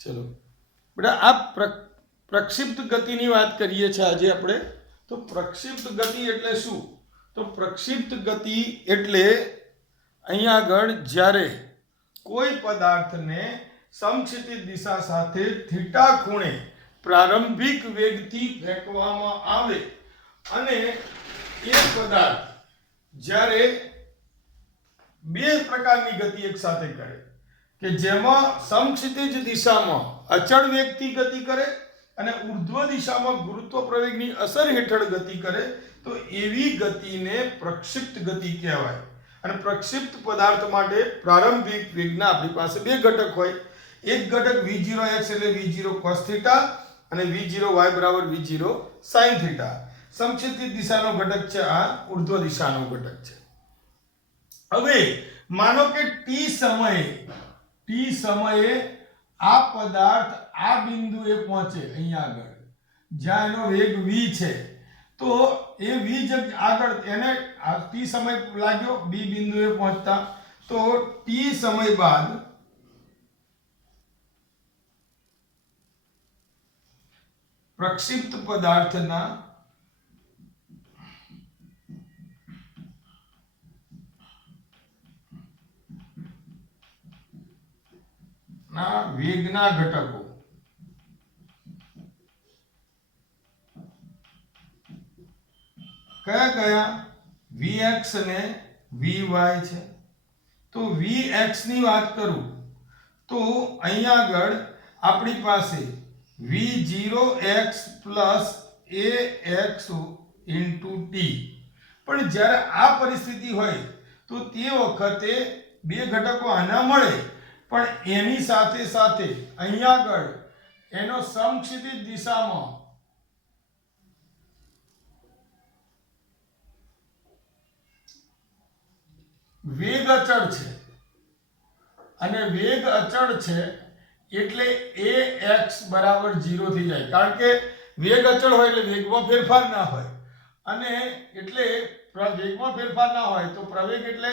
चलो बेटा आप प्रक्षिप्त गतिની વાત કરીએ છીએ આજે આપણે। તો પ્રક્ષિપ્ત ગતિ એટલે શું? તો પ્રક્ષિપ્ત ગતિ એટલે અહીંયા આગળ જ્યારે કોઈ પદાર્થને સમક્ષિતિજ દિશા સાથે થીટા ખૂણે પ્રારંભિક વેગથી ફેંકવામાં આવે અને એ પદાર્થ જ્યારે બે પ્રકારની ગતિ એક સાથે કરે કે જેમાં સમક્ષિતિજ દિશામાં અચળ વેગથી ગતિ કરે અને ઉર્ધ્વ દિશામાં ગુરુત્વ પ્રવેગની અસર હેઠળ ગતિ કરે તો એવી ગતિને પ્રક્ષિપ્ત ગતિ કહેવાય। અને પ્રક્ષિપ્ત પદાર્થ માટે પ્રારંભિક વેગના આપણી પાસે બે ઘટક હોય। એક ઘટક v0x એટલે v0 cos θ અને v0y બરાબર v0 sin θ। સમક્ષિતિજ દિશાનો ઘટક છે આ ઉર્ધ્વ દિશાનો ઘટક છે। હવે માનો કે t સમયે આ પદાર્થ આ બિંદુએ પહોંચે અહીંયા આગળ જ્યાં એનો વેગ v છે તો એ v આગળ એને t સમય લાગ્યો b બિંદુએ પહોંચતા તો t સમય બાદ પ્રક્ષિપ્ત પદાર્થના વેગના ઘટકો કયા કયા vx અને vy છે। તો vx ની વાત કરું તો અહીંયા આગળ આપણી પાસે v0x + ax * t। પણ જ્યારે આ પરિસ્થિતિ હોય તો તે વખતે બે ઘટકો આના મળે પણ એની સાથે સાથે અહીંયા આગળ એનો સમક્ષિતિજ દિશામાં વેગ અચળ છે અને વેગ અચળ છે એટલે ax બરાબર 0 થઈ જાય કારણ કે વેગ અચળ હોય એટલે વેગમાં ફેરફાર ના હોય અને એટલે વેગમાં ફેરફાર ના હોય તો પ્રવેગ એટલે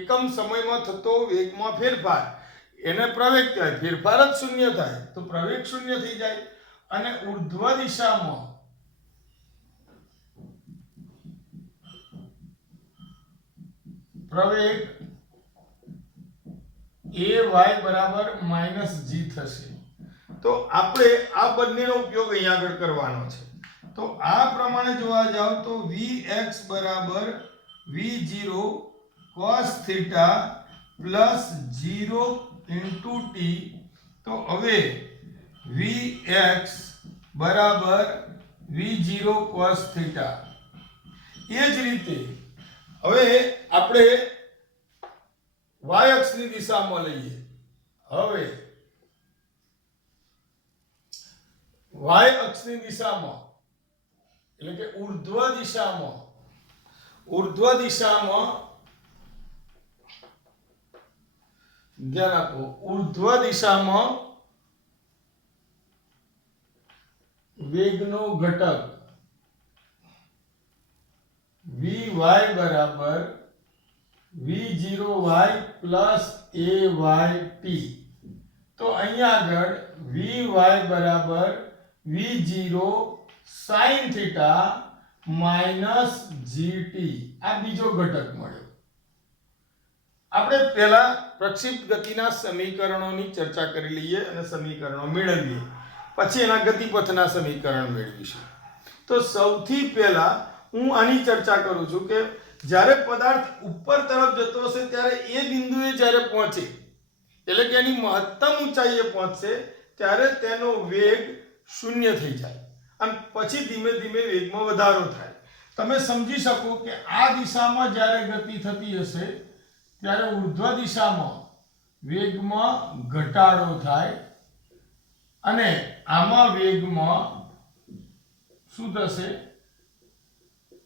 એકમ સમયમાં થતો વેગમાં ફેરફાર એને પ્રવેગ કહેવાય। ફેરફાર જ શૂન્ય થાય તો પ્રવેગ શૂન્ય થઈ જાય અને ઉર્ધ્વ દિશામાં પ્રવેગ ay બરાબર -g થશે। તો આપણે આ બંનેનો ઉપયોગ અહીંયા આગળ કરવાનો છે। તો આ પ્રમાણે જોવા જાવ તો vx બરાબર v0 cos θ + 0 * t। તો હવે vx બરાબર v0 cos θ। એ જ રીતે હવે આપણે y અક્ષની દિશામાં લઈએ। હવે y અક્ષની દિશામાં એટલે કે ઉર્ધ્વ દિશામાં ધ્યાન આપો ઉર્ધ્વ દિશામાં વેગનો ઘટક vy બરાબર v0y + ayt। તો અહીંયા આગળ vy બરાબર v0 sin θ - gt આ બીજો ઘટક મળ્યો। આપણે પહેલા પ્રક્ષિપ્ત ગતિના સમીકરણોની ચર્ચા કરી લઈએ અને સમીકરણો મેળવીએ પછી એના ગતિપથના સમીકરણ મેળવીશું। તો સૌથી પહેલા હું આની ચર્ચા કરું છું કે જ્યારે પદાર્થ ઉપર તરફ જતો હશે ત્યારે એ બિંદુએ જ્યારે પહોંચે એટલે કે એની મહત્તમ ઊંચાઈએ પહોંચશે ત્યારે તેનો વેગ શૂન્ય થઈ જાય અને પછી ધીમે ધીમે વેગમાં વધારો થાય। તમે સમજી શકો કે આ દિશામાં જ્યારે ગતિ થતી હશે ત્યારે ઉર્ધ્વ દિશામાં વેગમાં ઘટાડો થાય અને આમાં વેગમાં શું થશે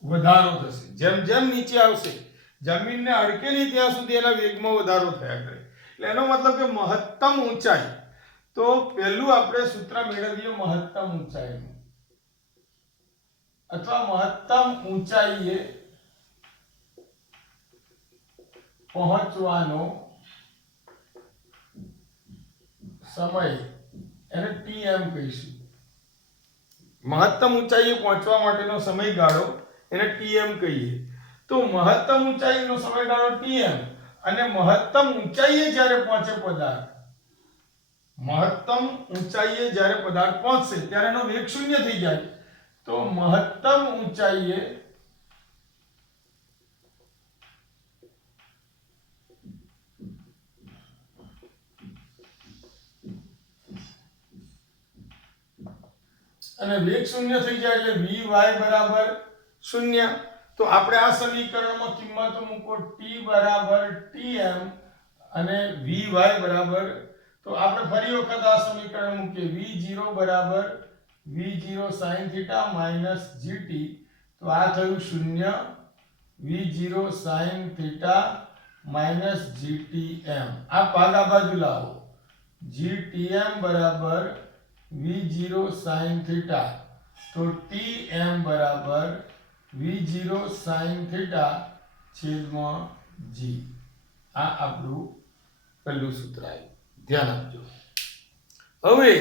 વધારો થશે। જેમ જેમ નીચે આવશે જમીનને અડકે નહીં ત્યાં સુધી એના વેગમાં વધારો થયા કરે એટલે એનો મતલબ કે મહત્તમ ઊંચાઈ તો પહેલું આપણે સૂત્ર મેળવીએ મહત્તમ ઊંચાઈનું અથવા મહત્તમ ઊંચાઈએ પહોંચવાનો સમય એને tm કહીશું. મહત્તમ ઊંચાઈએ પહોંચવા માટેનો સમયગાળો એને tm કહીએ. તો મહત્તમ ઊંચાઈનો સમયગાળો tm અને મહત્તમ ઊંચાઈએ જ્યારે પહોંચે પદાર્થ, મહત્તમ ઊંચાઈએ જ્યારે પદાર્થ પહોંચશે ત્યારે એનો વેગ શૂન્ય થઈ જાય. તો મહત્તમ ઊંચાઈએ અને વેગ શૂન્ય થઈ જાય એટલે vy બરાબર શૂન્ય. તો આપણે આ સમીકરણમાં કિંમતો મૂકો, t બરાબર tm અને vy બરાબર, તો આપણે ફરી વખત આ સમીકરણ મૂકીએ, v0 બરાબર v0 sin θ માઈનસ gt. તો આ થયું શૂન્ય, v0 sin θ માઈનસ gtm. આ ભાગા બાજુ લાવો, gtm બરાબર v0 sin θ, તો tm બરાબર v0 sin θ છેદમાં g. આ આપણું પહેલું સૂત્ર આવ્યું, ધ્યાન આપજો. હવે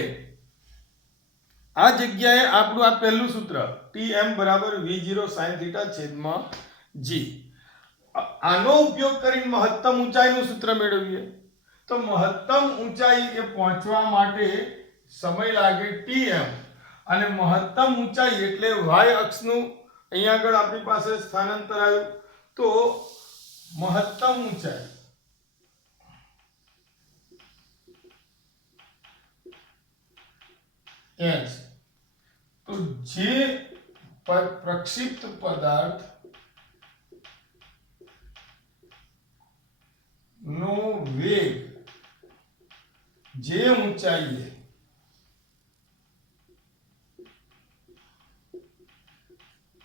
આ જગ્યાએ આપણું આ પહેલું સૂત્ર tm બરાબર v0 sin θ છેદમાં g, આનો ઉપયોગ કરીને મહત્તમ ઊંચાઈનું સૂત્ર મેળવીએ. તો મહત્તમ ઊંચાઈ એ પહોંચવા માટે સમય લાગે tm અને મહત્તમ ઊંચાઈ એટલે y અક્ષનું અહીંયા આગળ આપણી પાસે સ્થાનાંતર આવ્યું. તો મહત્તમ ઊંચાઈ h, તો જે પ્રક્ષિપ્ત પદાર્થ નો વેગ જે ઊંચાઈએ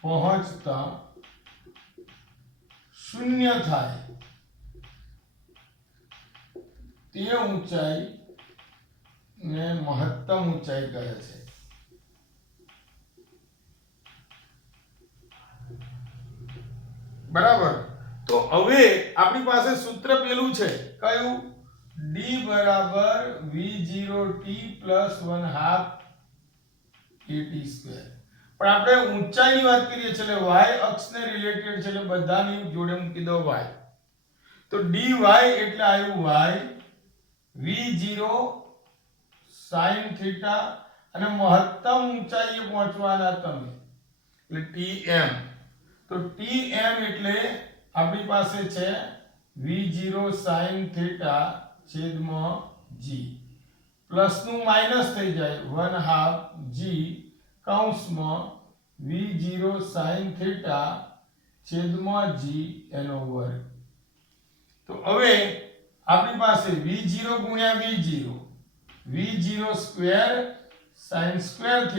પહોંચતા શૂન્ય થાય તે ઊંચાઈ ને મહત્તમ ઊંચાઈ કહે છે. બરાબર. તો હવે આપણી પાસે સૂત્ર પેલું છે કયું, d બરાબર v0t પ્લસ 1/2 at². પણ આપણે ઊંચાઈની વાત કરીએ છીએ એટલે y અક્ષને રિલેટેડ છે એટલે બધાની જોડે મૂકી દો y. તો dy એટલે આવ્યું y v0 sin θ અને મહત્તમ ઊંચાઈએ પહોંચવાના તમે એટલે tm. તો tm એટલે આપણી પાસે છે v0 sin θ છેદમાં g, પ્લસ નું માઈનસ થઈ જાય 1/2 g કૌંસમાં v0 sin θ છેદમાં g એનો વર્ગ. તો હવે આપણી પાસે v0 ગુણ્યા v0 સ્ક્વેર sin સ્ક્વેર θ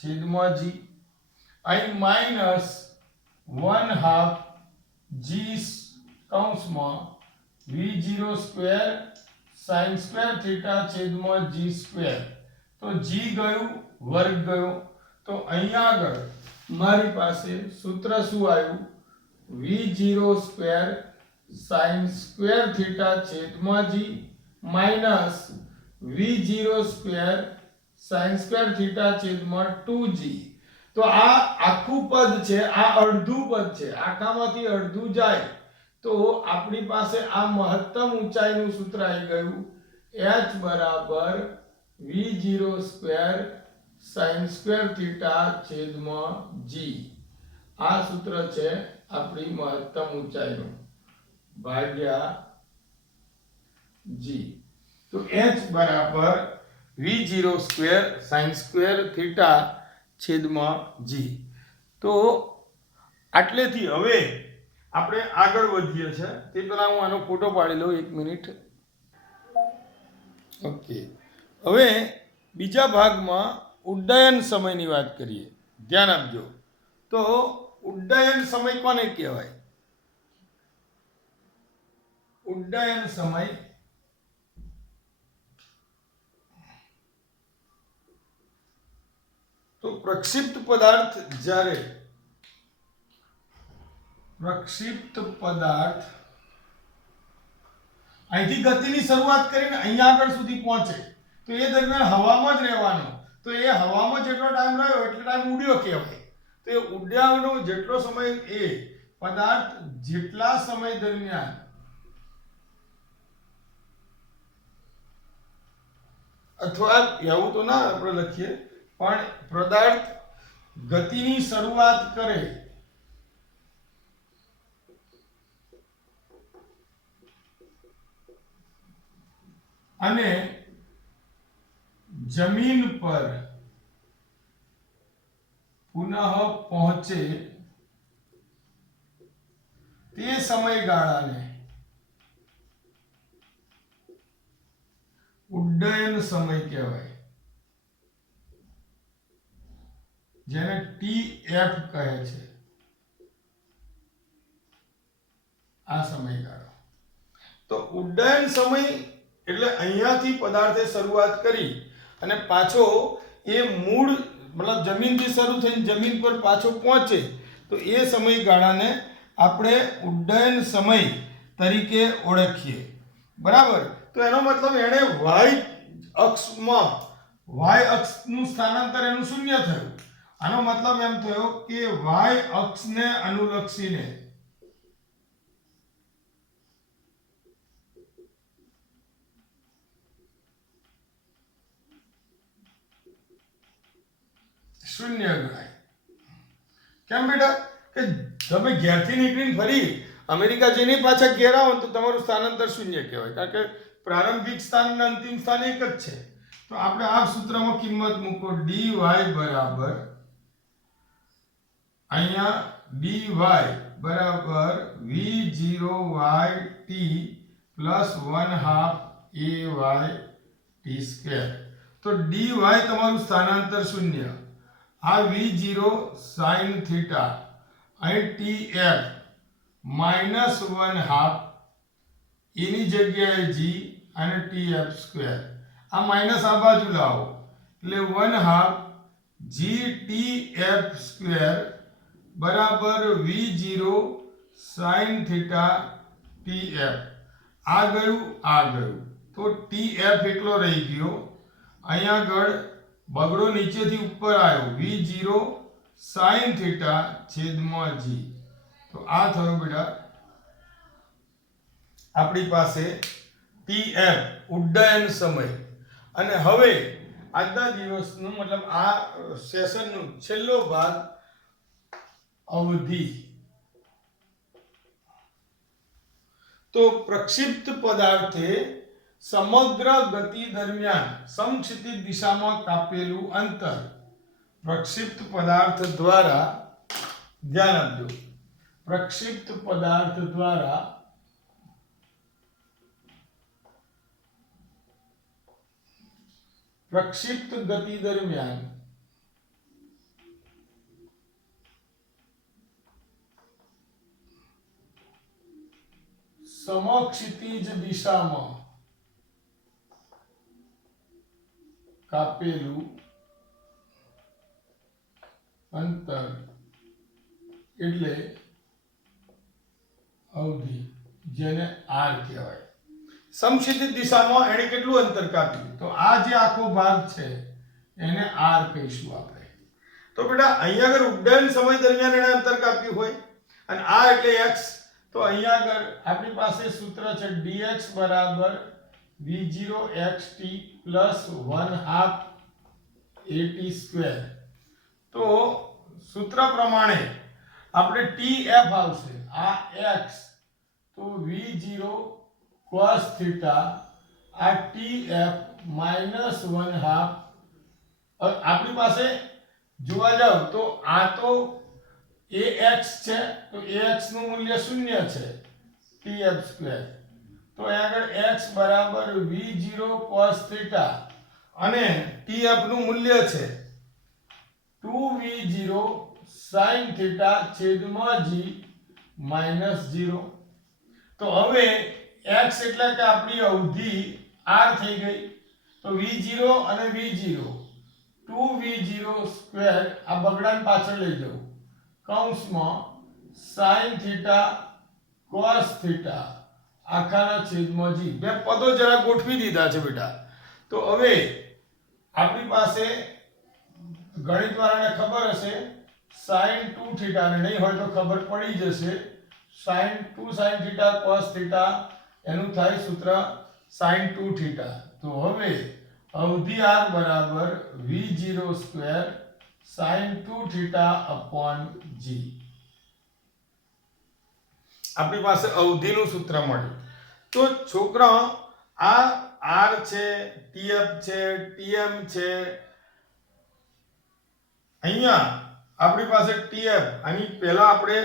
છેદમાં g, અહીં માઈનસ 1/2 g કૌંસમાં v0 સ્ક્વેર sin સ્ક્વેર θ છેદમાં g સ્ક્વેર. તો g ગયું, વર્ગ ગયો. તો અહીંયા આગળ મારી પાસે સૂત્ર શું આવ્યું, v0 સ્ક્વેર sin સ્ક્વેર θ છેદમાં g minus v0 square sin square θ છેદમાં 2g. તો આ આખું પદ છે, આ અડધું પદ છે, આખામાંથી અડધું જાય તો આપણી પાસે આ મહત્તમ ઊંચાઈનું સૂત્ર આવી ગયું, h બરાબર v0 સ્ક્વેર sin સ્ક્વેર θ છેદમાં g. આ સૂત્ર છે આપણી મહત્તમ ઊંચાઈનું ભાગ્યા g. તો h બરાબર v0 સ્ક્વેર sin સ્ક્વેર θ છેદમાં g. તો આટલેથી હવે આપણે આગળ વધીએ છે. તે પહેલા હું આનો ફોટો પાડી લઉં, 1 મિનિટ. ઓકે, હવે બીજા ભાગમાં ઉડ્ડયન સમયની વાત કરીએ, ધ્યાન આપજો. તો ઉડ્ડયન સમય કોને કહેવાય? ઉડ્ડયન સમય તો પ્રક્ષિપ્ત પદાર્થ જ્યારે અહીંથી ગતિની શરૂઆત કરીને અહીંયા આગળ સુધી પહોંચે તો એ દરમિયાન હવામાં જ રહેવાનો, તો એ હવામાં જેટલો ટાઈમ રહ્યો એટલો ટાઈમ ઉડ્યો કહેવાય. તો એ ઉડ્યાનો જેટલો સમય એ પદાર્થ જેટલા સમય દરમિયાન અથવા એવું તો ના આપણે લખીએ, પણ પદાર્થ ગતિની શરૂઆત કરે અને જમીન પર પુનઃ પહોંચે તે સમયગાળાને ઉડ્ડયન સમય કહેવાય, જેને TF કહે છે. આ સમયગાળો તો ઉડ્ડયન સમય એટલે અહીંયાથી પદાર્થે શરૂઆત કરી અને પાછો એ મૂળ મતલબ જમીનથી શરૂ થઈને જમીન પર પાછો પહોંચે, તો એ સમયગાળાને આપણે ઉડ્ડયન સમય તરીકે ઓળખીએ. બરાબર. તો એનો મતલબ એણે વાય અક્ષનું સ્થાનાંતર એનું શૂન્ય થયું. આનો મતલબ એમ થયો કે વાય અક્ષને અનુલક્ષીને શૂન્ય ગણાય. કેમ બેટા? કે તમે ઘેરથી નીકળીને ફરી અમેરિકા જઈને પાછા ઘેર આવો તો તમારું સ્થાનાંતર શૂન્ય કહેવાય, કારણ કે પ્રારંભિક સ્થાન અને અંતિમ સ્થાન એક જ છે. તો આપણે આ સૂત્રમાં કિંમત મૂકો, dy બરાબર અહીંયા dy બરાબર v0yt પ્લસ 1/2 ay t². તો dy તમારું સ્થાનાંતર શૂન્ય, આ v0 sin થીટા અહીં tf માઇનસ 1/2 એની જગ્યાએ g અને tf². આ માઇનસ આ બાજુ લાવો એટલે 1/2 gtf² બરાબર v0 sin થીટા tf. આ ગયું તો tf એકલો રહી ગયો. અહીંયા આગળ બગડો નીચેથી ઉપર આવ્યો, v0 sin થીટા છેદમાં g. તો આ થયો બેટા આપણી પાસે tf ઉડ્ડયન સમય. અને હવે આજના દિવસનું મતલબ આ સેશનનું છેલ્લો ભાગ અવધિ. તો પ્રક્ષિપ્ત પદાર્થે સમગ્ર ગતિ દરમિયાન સમક્ષિતિજ દિશામાં કાપેલું અંતર પ્રક્ષિપ્ત પદાર્થ દ્વારા, ધ્યાન આપજો, પ્રક્ષિપ્ત પદાર્થ દ્વારા પ્રક્ષિપ્ત ગતિ દરમિયાન સમક્ષિતિજ દિશામાં કાપેલું અંતર એટલે અવધિ, જેને r કહેવાય. સમક્ષિતિજ દિશામાં એને કેટલું અંતર કાપ્યું? તો આ જે આખો ભાગ છે એને r કહીશું આપણે. તો બેટા અહીંયા આગળ ઉડ્ડયન સમય દરમિયાન એને અંતર કાપ્યું હોય અને આ એટલે x. તો અહીંયા આગળ આપણી પાસે સૂત્ર છે dx બરાબર v0xt પ્લસ 1/2 at². તો સૂત્ર પ્રમાણે આપણે tf આવશે, આ x તો v0 cos થીટા, આ tf માઇનસ 1/2. આપણી પાસે જોવા જાવ તો આ તો ax છે, તો ax નું મૂલ્ય શૂન્ય છે, tf². તો અહીંયા આગળ x બરાબર v0 cos થીટા અને tf નું મૂલ્ય છે 2v0 sin થીટા છેદમાં g માઇનસ 0. તો હવે x એટલે કે આપણી અવધિ r થઈ ગઈ. તો v0 અને v0 2v0² આ બગડાને પાછળ લઈ જવું, કૌંસમાં sin થીટા cos થીટા આખાના છેદમાં g. બે પદો જરા ગોઠવી દીધા છે બેટા. તો હવે આપણી પાસે ગણિતવાળાને ખબર હશે sin 2 થીટા, ને નહીં હોય તો ખબર પડી જશે sin 2 sin theta cos theta એનું થાય સૂત્ર sin 2 થીટા. તો હવે અવધિ r બરાબર v0 square sin 2 theta upon g. આપણી પાસે અવધિનું સૂત્ર મળ્યું. તો છોકરા આ r છે, tf છે, tm છે, અહીંયા આપણી પાસે tf, આની પહેલા આપણે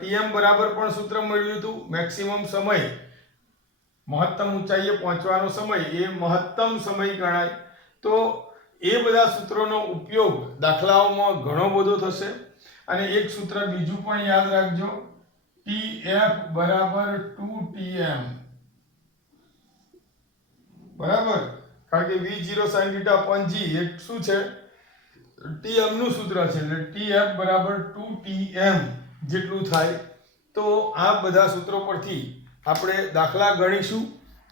tm બરાબર પણ સૂત્ર મળ્યું હતું, મેક્સિમમ સમય, મહત્તમ ઊંચાઈએ પહોંચવાનો સમય એ મહત્તમ સમય ગણાય. તો એ બધા સૂત્રોનો ઉપયોગ દાખલાઓમાં ઘણો બધો થશે. અને એક સૂત્ર બીજું પણ યાદ રાખજો, tf બરાબર 2tm, બરાબર, કારણ કે v0 sin θ upon g એ શું છે, tm નું સૂત્ર છે, એટલે tf બરાબર 2tm જેટલું થાય. તો આ બધા સૂત્રો પરથી આપણે દાખલા ગણીશું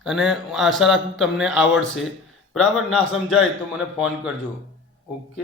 અને આશા રાખું તમને આવડશે. બરાબર, ના સમજાય તો મને ફોન કરજો. ઓકે.